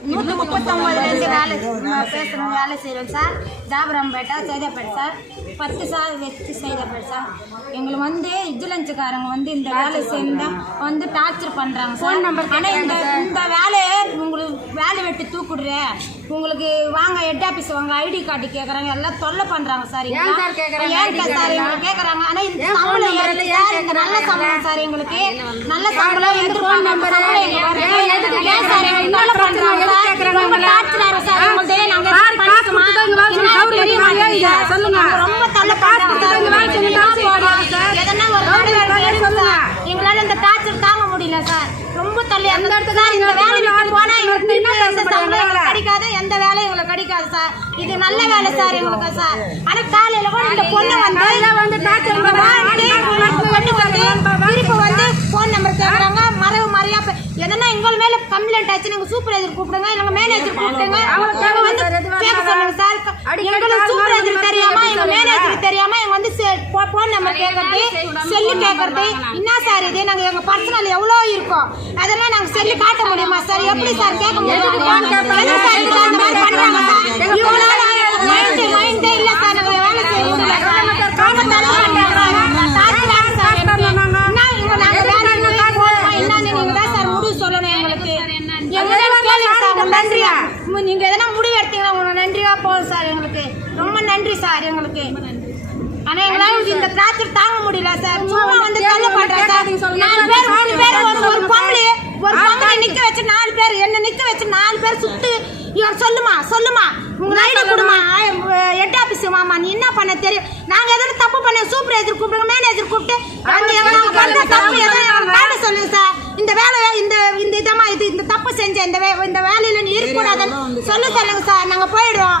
139 வேலை பேசுகிறோம், வேலை செய்கிறோம் சார். ஜாபராம்பேட்டை சேதப்பேட்டை சார், 10 சார் வச்சு சேதப்பேட்டை சார். எங்களுக்கு விஜிலன்ஸுக்காரங்க இந்த வேலை செஞ்சால் டார்ச்சர் பண்ணுறாங்க சார். ஆனால் இந்த வேலையை உங்களுக்கு வேலை வெட்டி தூக்குடுற உங்களுக்கு வாங்க ஹெட் ஆஃபீஸ் வாங்க ஐடி கார்டு கேட்குறாங்க, எல்லாம் தொல்லை பண்ணுறாங்க சார். ஏன் சார் எங்களுக்கு கேட்குறாங்க. ஆனால் இந்த சம்பளம் சார் இந்த நல்ல சம்பளம் சார், எங்களுக்கு நல்ல சம்பளம் ஏன் சார் எங்களுக்கு தொல்லை பண்ணுறாங்க சார். ரொம்ப டார்ச்சர் சார். எங்கள்கிட்ட நாங்கள் ரொம்ப தொல்லை பண்ணுறாங்க சார். எதனா ஒரு எங்களால் இந்த டார்ச்சர் தாங்க முடியல சார். ரொம்ப தொல்லையா சார். இந்த வேலைக்கு போனா எங்களுக்கு கிடைக்காது, எந்த வேலையும் எங்களுக்கு கிடைக்காது சார். இது நல்ல வேலை சார் எங்களுக்கு சார். ஆனா காலையில கூட இந்த பொண்ணு திருப்பி போன் நம்பர் கேட்கறாங்க. மறையா எதனா எங்க மேல கம்ப்ளைண்ட் ஆச்சு நீங்க சூப்பர்வைசர் கூப்பிடுங்க, இல்ல மேனேஜர் கூப்பிடுங்க, கேட்க சொல்லுங்க சார். எங்களுக்கு சூப்பர்வைசர் தெரியாம எங்க மேனேஜர் தெரியாம எங்க போன் நம்பர் கேட்கறது, செல்லு கேட்கறது என்ன சார் இது? நாங்க எங்க பர்சனல் எவ்வளவு இருக்கும் அதெல்லாம் நாங்க செல்லு காட்ட முடியுமா சார்? எப்படி சார் கேட்க முடியும்? மைண்டே இல்ல சார். நாங்க வேலை செய்யணும் சொல்லணும் எங்களுக்கு. நன்றியா நீங்க எதனா முடிவு எடுத்தீங்கன்னா உங்களுக்கு நன்றியா போதும் சார். எங்களுக்கு ரொம்ப நன்றி சார் எங்களுக்கு. ஆனா எங்களால இந்த டார்ச்சர் தாங்க முடியல சார். சும்மா தள்ள பண்றாங்க சார். 4 பேர் 3 பேர் ஒரு பொம்பளை நிக்க வச்சு 4 பேர் என்ன நிக்க வச்சு 4 பேர் சுத்து சொல்லுமா உங்க ஐடி கொடுமா, ஹெட் ஆபீஸ் மாமா நீ என்ன பண்ண தெரியும். நாங்க எதாவது தப்பு பண்ண சூப்பர்வைசர் கூப்பிடுங்க, மேனேஜர் கூப்பிட்டு வேலை சொல்லுங்க சார். இந்த வேலை இந்த இதமா இந்த தப்பு செஞ்ச இந்த வேலையில நீ இருக்கக்கூடாதுன்னு சொல்லுங்க சார். நாங்க போயிடுறோம்.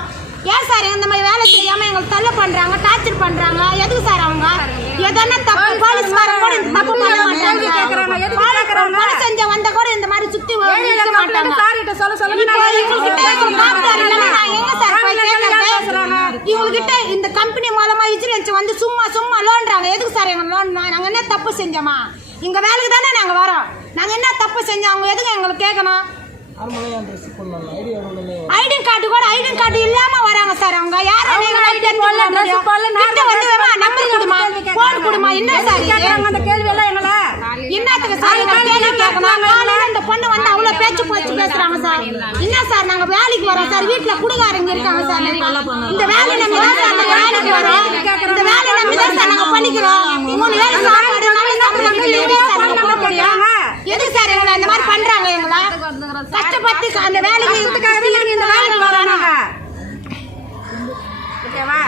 ஏன் சார் இந்த மாதிரி வேலை செய்யாம எங்களுக்கு தள்ள பண்றாங்க, டார்ச்சர் பண்றாங்க? எதுக்கு சார்? அவங்க எதனா தப்பு போலீஸ்காரங்க கூட இந்த தப்பு பண்ண மாட்டாங்க. கொலை செஞ்ச வந்த கூட இந்த மாதிரி சுத்தி இருக்க மாட்டாங்க. இவங்ககிட்ட இந்த கம்பெனி மூலமா விஜிலன்ஸ் சும்மா லோன்றாங்க. எதுக்கு சார் எங்க லோன்? நாங்க என்ன தப்பு செஞ்சோமா? இங்க வேலைக்கு தானே நாங்க வரோம். நாங்க என்ன தப்பு செஞ்சோம்? அவங்க எதுக்கு எங்களுக்கு கேட்கணும்? ஐடி கார்டு இல்லாம வராங்க சார். அவங்க யாரும் நம்பர் கொடுமா, போன் கொடுமா. என்ன சார் அந்த கேள்வி எல்லாம் எங்களை என்னத்துக்கு சார் கேள்வி கேட்கணும்? காலையில இந்த பொண்ணு அவ்வளவு பேச்சு பேசுறாங்க சார். என்ன சார் நாங்க வேலைக்கு வரோம் சார். வீட்டுல குடுகாரங்க இருக்காங்க சார். இந்த வேலை நம்பி தான் சார் நாங்க வேலைக்கு வரோம். இந்த வேலை நம்பி தான் சார் நாங்க பண்ணிக்கிறோம். 3 வேலை சாப்பாடு எதுக்கு சார் எங்களை இந்த மாதிரி பண்றாங்க? எங்களை கஷ்டப்பட்டு அந்த வேலைக்கு இந்த வேலைக்கு வராங்க. ஓகேவா?